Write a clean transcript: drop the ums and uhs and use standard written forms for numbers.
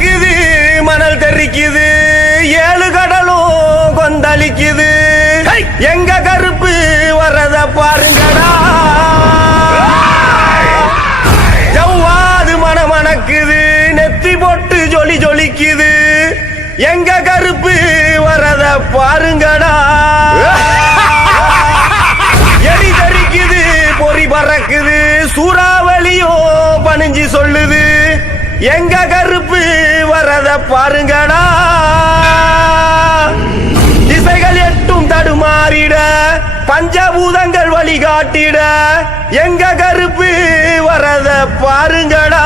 பறக்குது மணல் தெரிக்குது ஏழு கடலும் கொந்தளிக்குது எங்க கருப்பு வரத பாருங்கடா ஜவ்வாது மணமணக்குது நெத்தி போட்டு ஜொலி ஜொலிக்குது எங்க கருப்பு வரத பாருங்கடா எரி தெரிக்குது பொறி பறக்குது சூறாவளியோ பணிஞ்சு சொல்லுது எங்க கருப்பு வரத பாருங்கடா திசைகள் எட்டும் தடுமாறிட பஞ்சபூதங்கள் வழிகாட்டிட எங்க கருப்பு வரத பாருங்கடா